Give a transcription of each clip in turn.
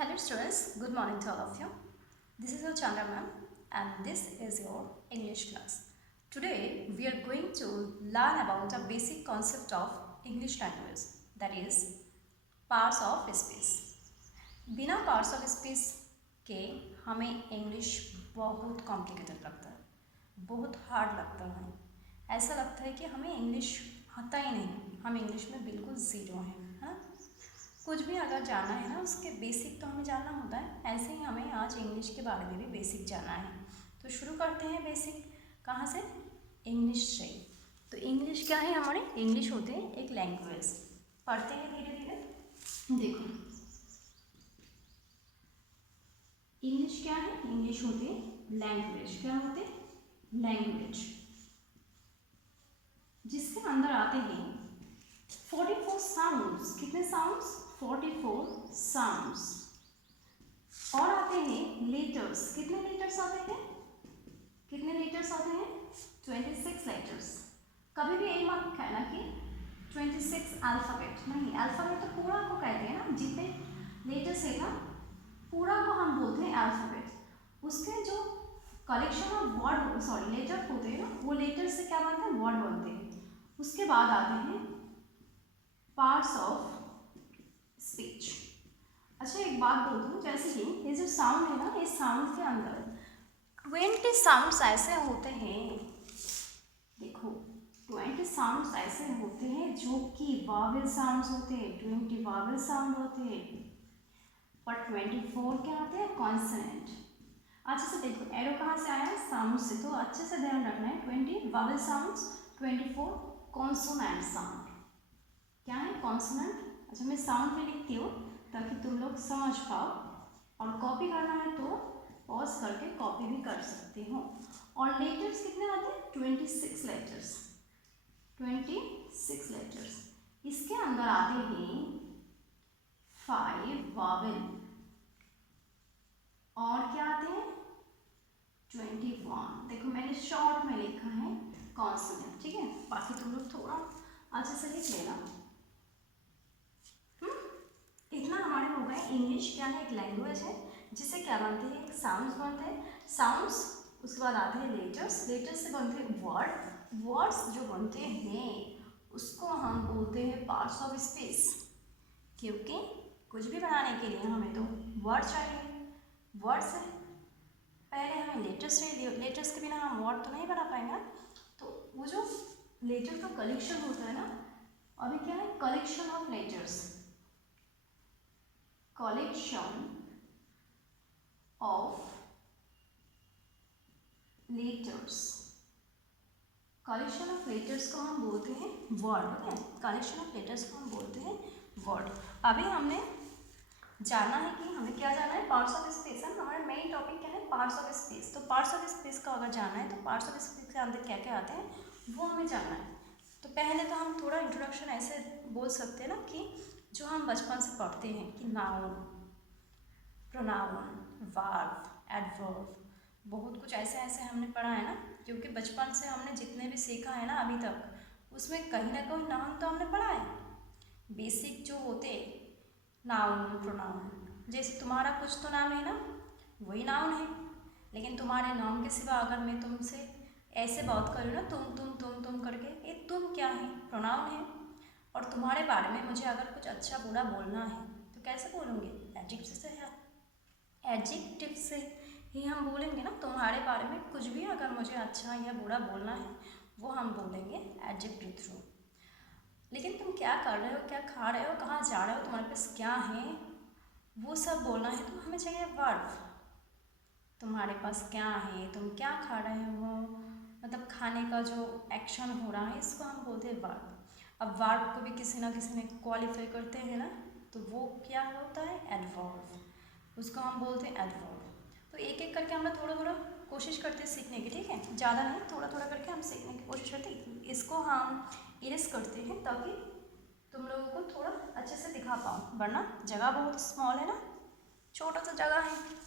Hello students, good morning to all of you. This is your Chandra ma'am and this is your English class. Today we are going to learn about a basic concept of English language, that is parts of speech. बिना parts of speech के हमें English बहुत complicated लगता है, बहुत hard लगता है. ऐसा लगता है कि हमें इंग्लिश आता ही नहीं, हम इंग्लिश में बिल्कुल ज़ीरो हैं. हाँ, कुछ भी अगर जानना है ना उसके बेसिक तो हमें जानना होता है. ऐसे ही हमें आज इंग्लिश के बारे में भी बेसिक जानना है. तो शुरू करते हैं बेसिक. कहाँ से? इंग्लिश से. तो इंग्लिश क्या है हमारे? इंग्लिश होते हैं एक लैंग्वेज. पढ़ते हैं धीरे धीरे. देखो इंग्लिश क्या है? इंग्लिश होते हैं लैंग्वेज. क्या होते हैं? लैंग्वेज, जिसके अंदर आते हैं 44 साउंड्स. कितने साउंड्स? 44 साउंड्स. और आते हैं लेटर्स. कितने लेटर्स आते हैं? कितने लेटर्स आते हैं? 26 लेटर्स. कभी भी ये मत कहना कि 26 अल्फ़ाबेट. नहीं, अल्फ़ाबेट तो पूरा को कहते हैं ना, जितने लेटर्स है ना पूरा को हम बोलते हैं अल्फ़ाबेट. उसके जो कलेक्शन ऑफ वर्ड लेटर होते हैं ना, वो लेटर से क्या बनते हैं? वर्ड बनते हैं. उसके बाद आते हैं पार्ट्स ऑफ स्पीच. अच्छा एक बात बोल दूँ, जैसे कि ये जो साउंड है ना, इस साउंड के अंदर 20 साउंड्स ऐसे होते हैं. देखो 20 साउंड्स ऐसे होते हैं जो कि वावेल साउंड्स होते हैं. 20 वावेल साउंड होते हैं, पर 24 क्या आते हैं? कॉन्सोनेंट. अच्छे से देखो, एरो कहाँ से आया है? साउंड से. तो अच्छे से ध्यान रखना है. 20 वावेल साउंड्स, 24 कॉन्सोनेंट साउंड. क्या है? कॉन्सोनेंट. अच्छा मैं साउंड पे लिखती हूँ ताकि तुम लोग समझ पाओ, और कॉपी करना है तो पॉज करके कॉपी भी कर सकते हो. और लेटर्स कितने आते हैं? 26 लेटर्स. 26 लेटर्स. इसके अंदर आते हैं 5 वावेल. और क्या आते हैं? 21. देखो मैंने शॉर्ट में लिखा है कॉन्सोनेंट. ठीक है, बाकी तुम लोग थोड़ा अच्छे से लिख लेना. इतना हमारे हो गए. इंग्लिश क्या है? एक लैंग्वेज है जिसे क्या बनते हैं? एक साउंड्स बनते हैं. साउंड्स, उसके बाद आते हैं लेटर्स. लेटर्स से बनते हैं वर्ड. वर्ड्स जो बनते हैं उसको हम बोलते हैं पार्ट्स ऑफ स्पीच. क्योंकि कुछ भी बनाने के लिए हमें तो वर्ड चाहिए. वर्ड से पहले हमें लेटर्स चाहिए. लेटर्स के बिना हम वर्ड तो नहीं बना पाएंगे. तो वो जो लेटर का कलेक्शन होता है ना, अभी क्या है? Collection of letters. collection of letters. Collection of letters को हम बोलते हैं word. Okay, collection of letters को हम बोलते हैं वर्ड. अभी हमने जाना है कि हमें क्या जाना है? Parts of speech. हमारा मेन टॉपिक क्या है? Parts of speech. तो पार्ट्स ऑफ स्पीच का अगर जाना है तो पार्ट्स ऑफ स्पीच के अंदर क्या क्या आते हैं वो हमें जानना है. तो पहले तो हम थोड़ा इंट्रोडक्शन ऐसे बोल सकते हैं ना कि जो हम बचपन से पढ़ते हैं कि नाउन, प्रोनाउन, वर्ब, एडवर्ब, बहुत कुछ ऐसे ऐसे हमने पढ़ा है ना. क्योंकि बचपन से हमने जितने भी सीखा है ना अभी तक, उसमें कहीं ना कहीं नाउन तो हमने पढ़ा है. बेसिक जो होते नाउन, प्रोनाउन. जैसे तुम्हारा कुछ तो नाम है ना, वही नाउन है. लेकिन तुम्हारे नाम के सिवा अगर मैं तुमसे ऐसे बात करूँ ना, तुम करके, ये तुम क्या है? प्रोनाउन है. और तुम्हारे बारे में मुझे अगर कुछ अच्छा बुरा बोलना है तो कैसे बोलूँगी? एडजेक्टिव से है. एडजेक्टिव से ही हम बोलेंगे ना. तुम्हारे बारे में कुछ भी अगर मुझे अच्छा या बुरा बोलना है वो हम बोलेंगे एडजेक्टिव थ्रू. लेकिन तुम क्या कर रहे हो, क्या खा रहे हो, कहाँ जा रहे हो, तुम्हारे पास क्या है, वो सब बोलना है तो हमें चाहिए वर्ब. तुम्हारे पास क्या है, तुम क्या खा रहे हो, मतलब खाने का जो एक्शन हो रहा है इसको हम बोलते हैं वर्ब. अब वर्ब को भी किसी ना किसी ने क्वालिफाई करते हैं ना, तो वो क्या होता है? एडवर्ब. उसको हम बोलते हैं एडवर्ब. तो एक एक करके हम लोग थोड़ा थोड़ा कोशिश करते हैं सीखने की. ठीक है, ज़्यादा नहीं, थोड़ा थोड़ा करके हम सीखने की कोशिश करते हैं. इसको हम इरेज करते हैं ताकि तुम लोगों को थोड़ा अच्छे से दिखा पाओ, वरना जगह बहुत स्मॉल है ना, छोटा सा जगह है.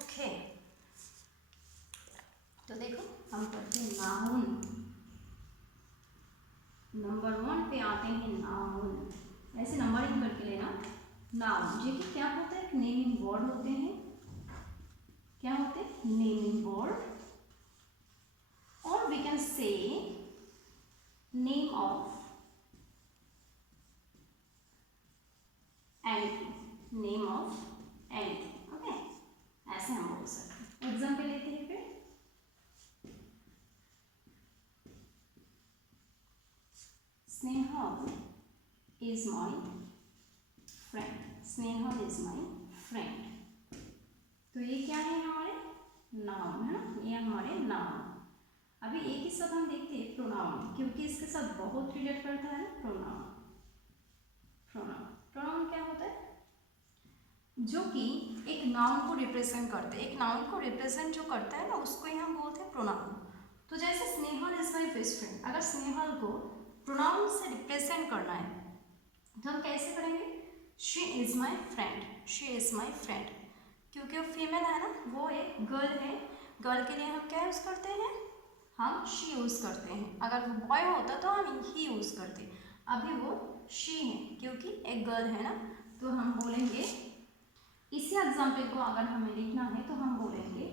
ओके, तो देखो हम करते हैं नाउन। नंबर 1 पे आते हैं नाउन, ऐसे नंबरिंग करके लेना। नाउन जो कि क्या होता है, एक नेमिंग वर्ड होते हैं। क्या होते हैं, नेमिंग वर्ड, और we can say name of anything, name of anything. Okay, ऐसे हम बोल सकते हैं। एग्जाम्पल लेते हैं फिर। Snehal is my friend, Snehal is my friend. तो ये क्या है, हमारे नाउन है ना, ये हमारे नाउन। अभी एक ही शब्द हम देखते हैं प्रोनाउन, क्योंकि इसके साथ बहुत रिलेट करता है प्रोनाउन। प्रोनाउन, प्रोनाउन क्या होता है, जो कि एक नाउन को रिप्रेजेंट करते हैं। एक नाउन को रिप्रेजेंट जो करता है ना, उसको ही हम बोलते हैं प्रोनाउन। तो जैसे Snehal is my best friend, अगर स्नेहल को प्रोनाउन से रिप्रेजेंट करना है तो हम कैसे करेंगे, she is my friend, she is my friend. क्योंकि वो फीमेल है ना, वो एक गर्ल है, गर्ल के लिए हम क्या यूज़ करते हैं, हम शी यूज़ करते हैं। अगर वो बॉय होता तो हम ही यूज़ करते। अभी वो शी है क्योंकि एक गर्ल है ना, तो हम बोलेंगे, इसी एग्जाम्पल को अगर हमें लिखना है तो हम बोलेंगे,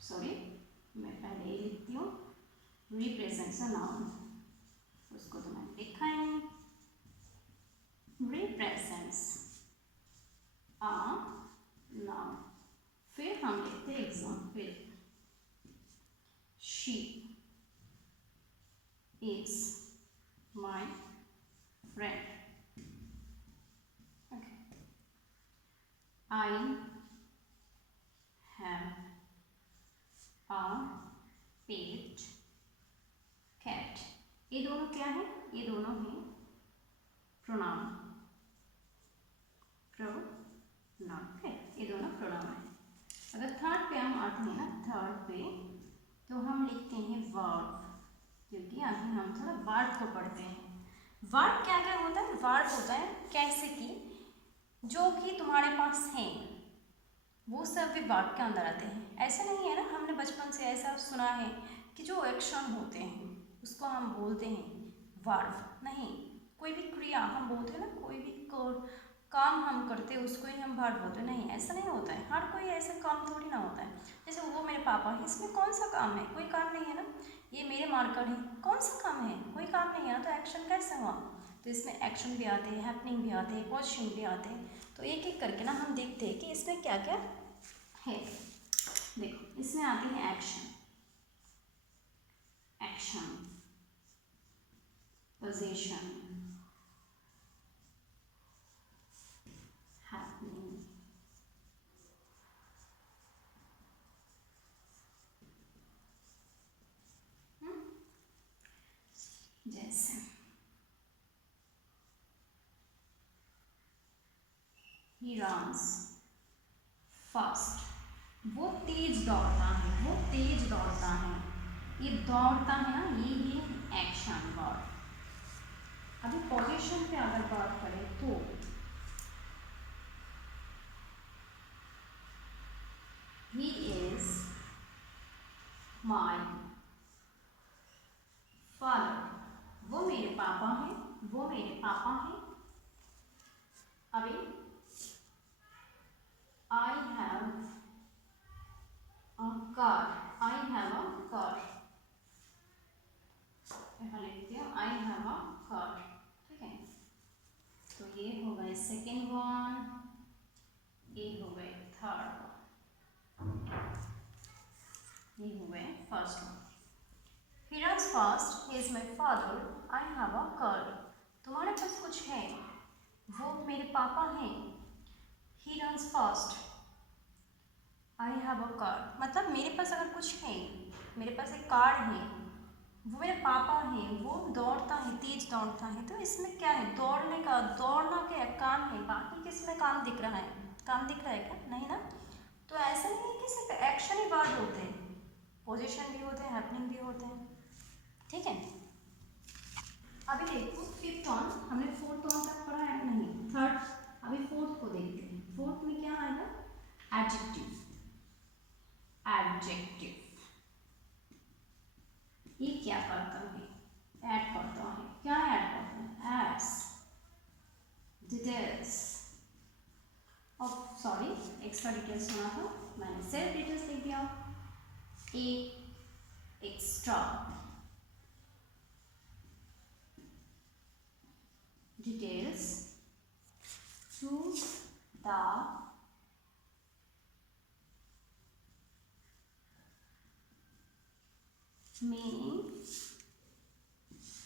सॉरी मैं पहले ये लिखती हूँ, रिप्रेजेंट्स अ नाउन, उसको तो मैंने लिखा है, रिप्रेजेंट्स अ नाउन। फिर हम लिखते हैं example, she is my friend, I have a pet cat। ये दोनों क्या है, ये दोनों हैं प्रोनाउन, प्रोनाउन है, ये दोनों प्रोनाउन है। अगर थर्ड पे हम आते हैं ना, थर्ड पे तो हम लिखते हैं वर्ब, क्योंकि अभी हम थोड़ा वर्ब को पढ़ते हैं। वर्ब क्या क्या होता है, वर्ब होता है कैसे कि जो कि तुम्हारे पास हैं वो सब भी वर्ब के अंदर आते हैं। ऐसा नहीं है ना, हमने बचपन से ऐसा सुना है कि जो एक्शन होते हैं उसको हम बोलते हैं वर्ब। नहीं, कोई भी क्रिया हम बोलते हैं ना, कोई भी काम हम करते हैं उसको ही हम वर्ब बोलते हैं। नहीं, ऐसा नहीं होता है, हर कोई ऐसा काम थोड़ी ना होता है। जैसे वो मेरे पापा है, इसमें कौन सा काम है, कोई काम नहीं है ना। ये मेरे मार्कर है, कौन सा काम है, कोई काम नहीं है ना, तो एक्शन कैसे हुआ। तो इसमें एक्शन भी आते हैं, हैपनिंग भी आते हैं, पोजीशन भी आते हैं। तो एक एक करके ना हम देखते हैं कि इसमें क्या क्या है। देखो इसमें आते हैं एक्शन, एक्शन, पोजीशन, हैपनिंग, जैसे he runs fast, वो तेज दौड़ता है, वो तेज दौड़ता है। ये दौड़ता है ना, ये है एक्शन वर्ब। अभी पोजीशन पे अगर बात करें तो he is my father, वो मेरे पापा हैं, वो मेरे पापा हैं। अभी I have a car, I have a car, यहाँ लिखते हैं I have a car। ठीक है, तो ये हो गए सेकेंड वन, ये हो गए थर्ड वन, ये हो गए first one. He runs fast, he is my father, I have a car। तुम्हारे पास कुछ है, वो मेरे पापा हैं। He runs fast, I have a car, मतलब मेरे पास अगर कुछ है, मेरे पास एक कार है, वो मेरे पापा हैं, वो दौड़ता है, तेज दौड़ता है। तो इसमें क्या है, दौड़ने का, दौड़ना क्या काम है, बाकी किसमें काम दिख रहा है, काम दिख रहा है क्या, नहीं ना। तो ऐसा नहीं है कि सिर्फ एक्शन ही वर्ब होते हैं, पोजीशन भी होते हैं, हैपनिंग भी होते हैं। ठीक है, अभी देखो फिफ्थ वन, हमने फोर्थ वन तक पढ़ा है नहीं, थर्ड, अभी फोर्थ को देखते हैं। फोर्थ में क्या आएगा, सॉरी एक्स्ट्रा डिटेल्स होना था, मैंने सेल्फ डिटेल्स लिख दिया। A extra details to the meaning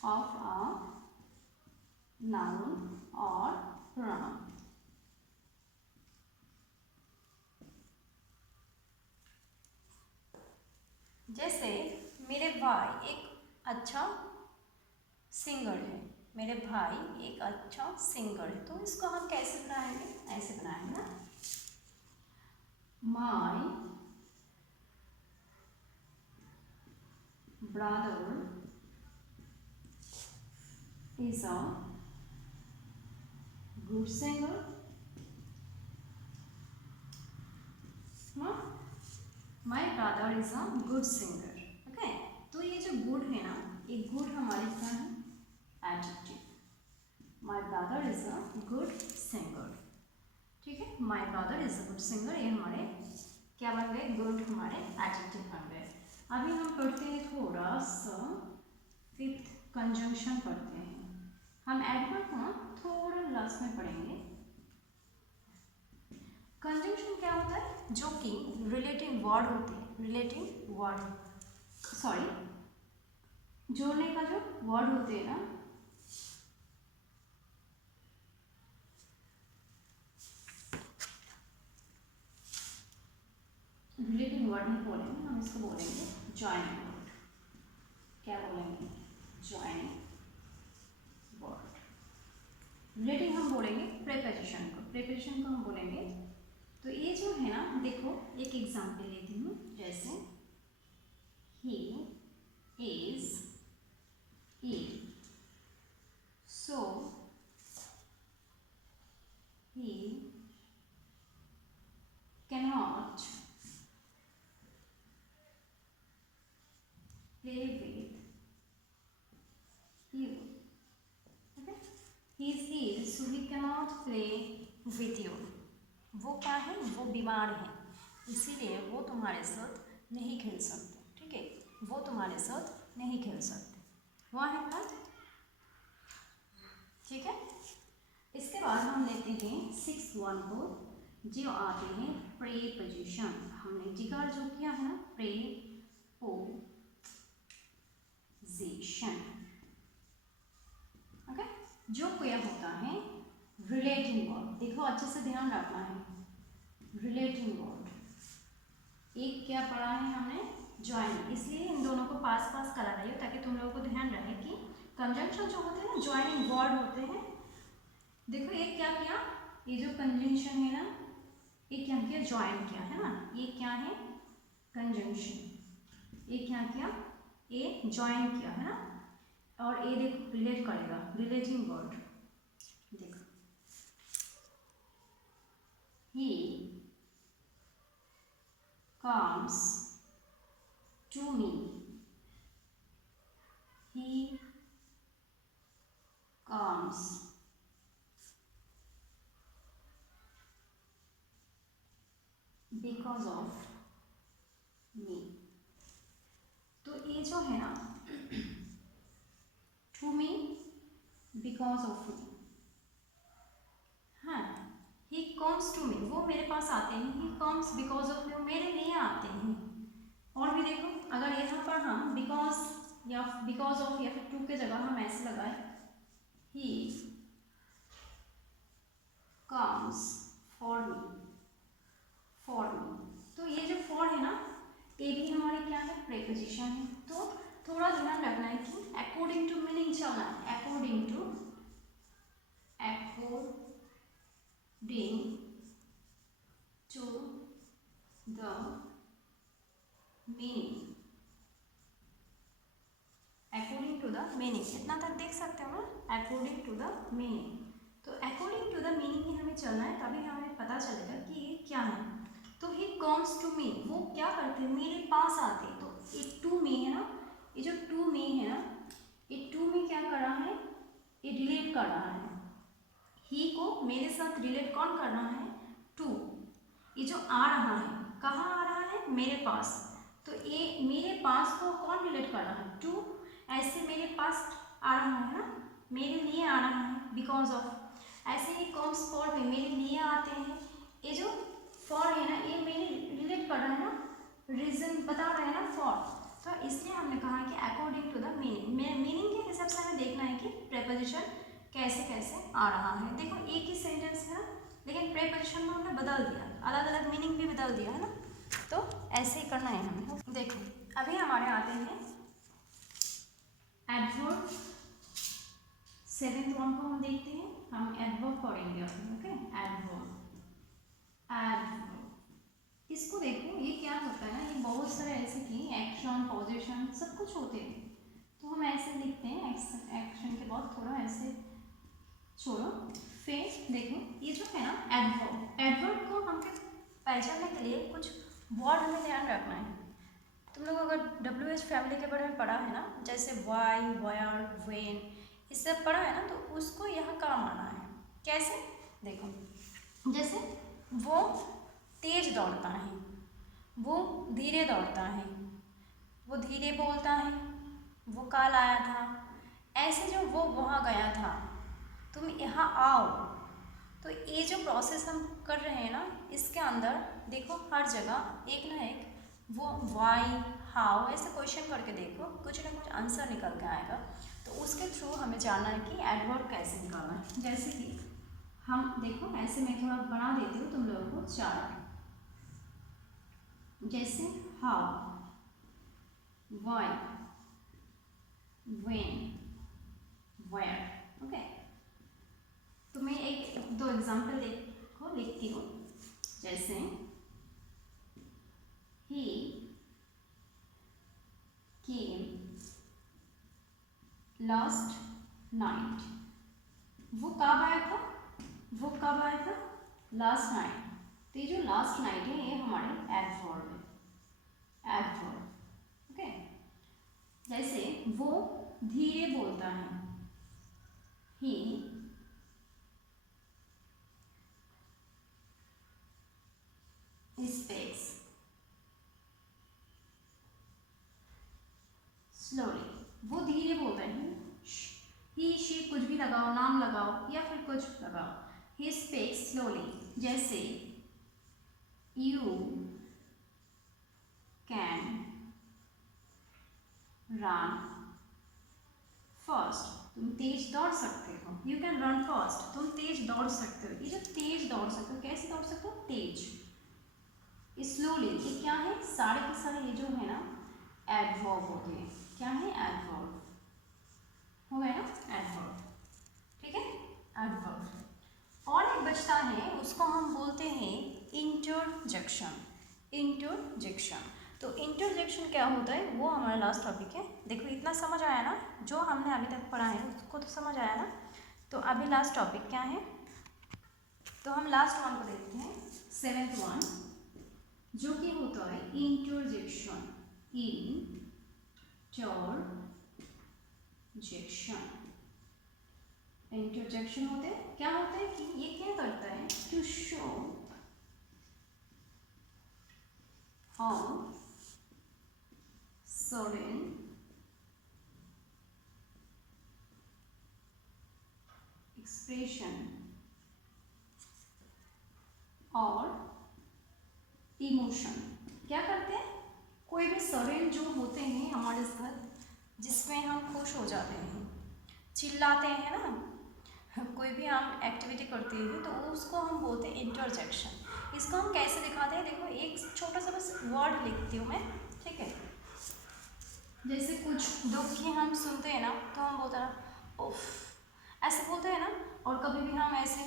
of a noun or pronoun। जैसे मेरे भाई एक अच्छा सिंगर है, मेरे भाई एक अच्छा सिंगर है, तो इसको हम कैसे बनाएंगे, ऐसे बनाएंगे ना, my brother is a good singer। My brother is a good singer। Okay, तो ये जो गुड है ना, ये गुड हमारे क्या है, adjective. My brother is a good singer, ठीक है, My brother is a good singer, ये हमारे क्या बन गए, गुड हमारे एडजेक्टिव बन गए। अभी हम पढ़ते हैं थोड़ा सा फिफ्थ कंजंक्शन पढ़ते हैं, हम एडवर्ब ना थोड़ा लास्ट में पढ़ेंगे। कंजंक्शन क्या होता है, जो कि रिलेटिव वर्ड होते हैं, रिलेटिव वर्ड, सॉरी जोड़ने का जो वर्ड होते हैं ना, रिलेटिव वर्ड नहीं बोलेंगे हम, इसको बोलेंगे जॉइनिंग वर्ड। क्या बोलेंगे, जॉइनिंग वर्ड। रिलेटिव हम बोलेंगे प्रीपोजिशन को, प्रीपोजिशन को हम बोलेंगे। तो ये जो है ना, देखो एक एग्जांपल लेती हूँ, जैसे he is ill, so he cannot play with you। Okay? He is ill, so he cannot play with you। वो क्या है, वो बीमार है, इसीलिए वो तुम्हारे साथ नहीं खेल सकते, ठीक है, वो तुम्हारे साथ नहीं खेल सकते, वहाँ है बात, ठीक है। इसके बाद हम लेते हैं 6 को, जो आते हैं प्रीपोजिशन। हमने जिक्र जो किया है ना, प्रीपोजिशन, ओके, जो क्या होता है, रिलेटिव वर्ड। देखो अच्छे से ध्यान रखना है, रिलेटिव वर्ड। एक क्या पढ़ा है हमने, ज्वाइन, इसलिए इन दोनों को पास पास करा रही हो ताकि तुम लोगों को ध्यान रहे कि कंजंक्शन जो होते हैं ना, ज्वाइनिंग वर्ड होते हैं। देखो ये क्या किया, ये जो कंजंक्शन है ना, ये क्या किया, ज्वाइन किया है ना, ये क्या है, कंजंक्शन, ये क्या किया, ये ज्वाइन किया है ना, और ये देखो रिलेट करेगा, रिलेटिव वर्ड। देखो he comes to me, he comes because of me। तो ये जो है ना, to me because of me, हाँ, he comes to me, वो मेरे पास आते हैं, he comes because of me, मेरे लिए आते हैं। और भी देखो, अगर यहाँ पर हम because या because of या फिर to के जगह हम ऐसे लगाए, he comes for me, for me, तो ये जो for है ना, ये भी हमारी क्या है, प्रीपोजिशन है। तो थोड़ा ध्यान रखना है कि अकॉर्डिंग टू मीनिंग चलना है, according to the meaning, according to the meaning, इतना तक देख सकते हो ना, अकॉर्डिंग टू द मीनिंग। तो अकॉर्डिंग टू द मीनिंग ही हमें चलना है, तभी हमें पता चलेगा कि ये क्या है। तो ही कम्स टू मी, वो क्या करते हैं, मेरे पास आते हैं। तो ये टू मी है ना, ये जो टू मी है ना, ये टू मी क्या कर रहा है, ये रिलेट कर रहा है, ही को मेरे साथ रिलेट कौन कर रहा है, टू, ये जो आ रहा है कहाँ आ रहा है, मेरे पास, तो ये मेरे पास को कौन रिलेट कर रहा है, टू, ऐसे मेरे पास आ रहा है ना, मेरे लिए आ रहा है, बिकॉज ऑफ, ऐसे ही कम्स फॉर में मेरे लिए आते हैं, ये जो फॉर है ना ये मेरे रिलेट कर रहा है ना, रीजन बता रहा है ना फॉर, तो इसलिए हमने कहा कि अकॉर्डिंग टू द मीनिंग के हिसाब से हमें देखना है कि प्रेपोजिशन कैसे कैसे आ रहा है। देखो एक ही सेंटेंस है ना, लेकिन प्रेपोजिशन में हमने बदल दिया, अलग अलग मीनिंग भी बदल दिया है ना, तो ऐसे ही करना है हमें। देखो अभी हमारे आते हैं एडवर्ब, सेवेंथ वन को हम देखते हैं, हम एडवर्ब पढ़ेंगे अभी, ओके। एडवर्ब, एडवर्ब इसको देखो, ये क्या होता है ना, ये बहुत सारे ऐसे कि एक्शन, पोजीशन सब कुछ होते हैं, तो हम ऐसे लिखते हैं, एक्शन के बाद थोड़ा ऐसे छोड़ो, फिर देखो ये जो है ना एडवर्ब, एडवर्ब को हम पहचानने के लिए कुछ वर्ड हमें ध्यान रखना है। तुम लोग अगर WH फैमिली के बारे में पढ़ा है ना, जैसे वाई, वेयर, व्हेन, ये सब पढ़ा है ना, तो उसको यहाँ काम आना है। कैसे, देखो जैसे वो तेज दौड़ता है, वो धीरे दौड़ता है, वो धीरे बोलता है, वो कल आया था, ऐसे जो वो वहाँ गया था, तुम यहाँ आओ, तो ये जो प्रोसेस हम कर रहे हैं ना, इसके अंदर देखो हर जगह एक ना एक वो वाई, हाउ ऐसे क्वेश्चन करके देखो, कुछ ना कुछ आंसर निकल के आएगा, तो उसके थ्रू हमें जानना है कि एडवर्ब कैसे निकालना है। जैसे कि हम देखो ऐसे मैं थोड़ा बना देती हूँ तुम लोगों को चार्ट, जैसे how, why, when, where, okay. तो मैं एक दो एग्जांपल देखो लिखती हूँ, जैसे he came last night, वो कब आया था, वो कब आया था, लास्ट नाइट, तो ये जो लास्ट नाइट है ये हमारे एडवर्ब है, एडवर्ब, ओके। जैसे वो धीरे बोलता है, he speaks slowly, वो धीरे बोलता है, ही शी कुछ भी लगाओ, नाम लगाओ या फिर कुछ लगाओ, he speaks slowly, जैसे you can run fast, तुम तेज दौड़ सकते हो, you can run fast, तुम तेज दौड़ सकते हो, ये जो तेज दौड़ सकते हो, कैसे दौड़ सकते हो, तेज, स्लोली, ये क्या है, सारे के सारे ये जो है ना एडवर्ब होते हैं, क्या है, एडवर्ब हो गया ना, एडवर्ब, ठीक है, एडवर्ब। और एक बचता है, उसको हम बोलते हैं इंटरजेक्शन, इंटरजेक्शन, तो इंटरजेक्शन क्या होता है, वो हमारा लास्ट टॉपिक है। देखो इतना समझ आया ना, जो हमने अभी तक पढ़ा है उसको तो समझ आया ना, तो अभी लास्ट टॉपिक क्या है, तो हम लास्ट वन को देखते हैं, सेवेंथ वन, जो कि होता है इंटरजेक्शन, इंटरजेक्शन होते हैं, क्या होता है कि ये क्या करता है, to show how sudden expression और इमोशन, क्या करते हैं, कोई भी सडन जो होते हैं हमारे साथ, जिसमें हम खुश हो जाते हैं, चिल्लाते हैं ना, कोई भी हम एक्टिविटी करते हैं तो उसको हम बोलते हैं इंटरजेक्शन। इसको हम कैसे दिखाते हैं, देखो एक छोटा सा बस वर्ड लिखती हूँ मैं, ठीक है। जैसे कुछ दुख की हम सुनते हैं ना, तो हम बोलते हैं उफ, ऐसे बोलते हैं ना। और कभी भी हम ऐसे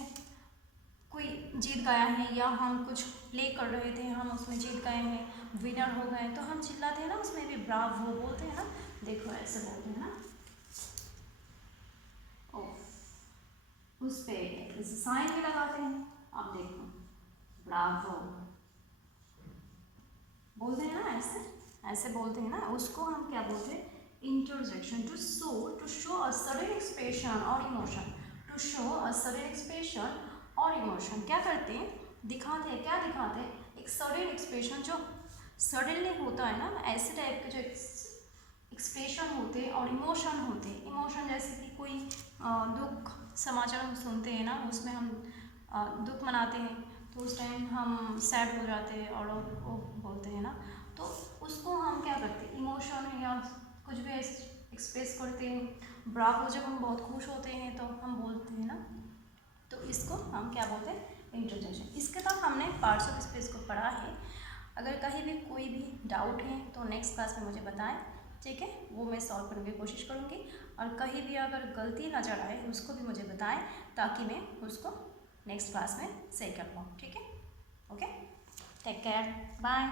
कोई जीत गया है या हम कुछ प्ले कर रहे थे, हम उसमें जीत गए हैं, विनर हो गए, तो हम चिल्लाते हैं ना, उसमें भी ब्रावो बोलते हैं ना, देखो ऐसे बोलते हैं ना, उस पर इस साइन भी लगाते हैं, आप देखो ब्रावो बोलते हैं ना, ऐसे ऐसे बोलते हैं ना, उसको हम क्या बोलते हैं, interjection, to show a sudden expression और emotion, to show a sudden expression और इमोशन, क्या करते हैं, दिखाते हैं, क्या दिखाते हैं, एक सडन एक्सप्रेशन जो सडनली होता है ना, ऐसे टाइप के जो एक्सप्रेशन होते हैं और इमोशन होते हैं। इमोशन जैसे कि कोई दुख समाचार हम सुनते हैं ना, उसमें हम दुख मनाते हैं, तो उस टाइम हम सैड हो जाते हैं और वो बोलते हैं ना, तो उसको हम क्या करते हैं, इमोशन या कुछ भी ऐसे एक्सप्रेस करते हैं। ब्रावो, जब हम बहुत खुश होते हैं तो हम बोलते हैं ना, तो इसको हम क्या बोलते हैं, इंटरजेक्शन। इसके तक हमने पार्ट्स ऑफ स्पीच को पढ़ा है। अगर कहीं भी कोई भी डाउट है तो नेक्स्ट क्लास में मुझे बताएं, ठीक है, वो मैं सॉल्व करने की कोशिश करूँगी। और कहीं भी अगर गलती नजर आए उसको भी मुझे बताएं, ताकि मैं उसको नेक्स्ट क्लास में सही कर पाऊँ, ठीक है। Okay, take care, bye.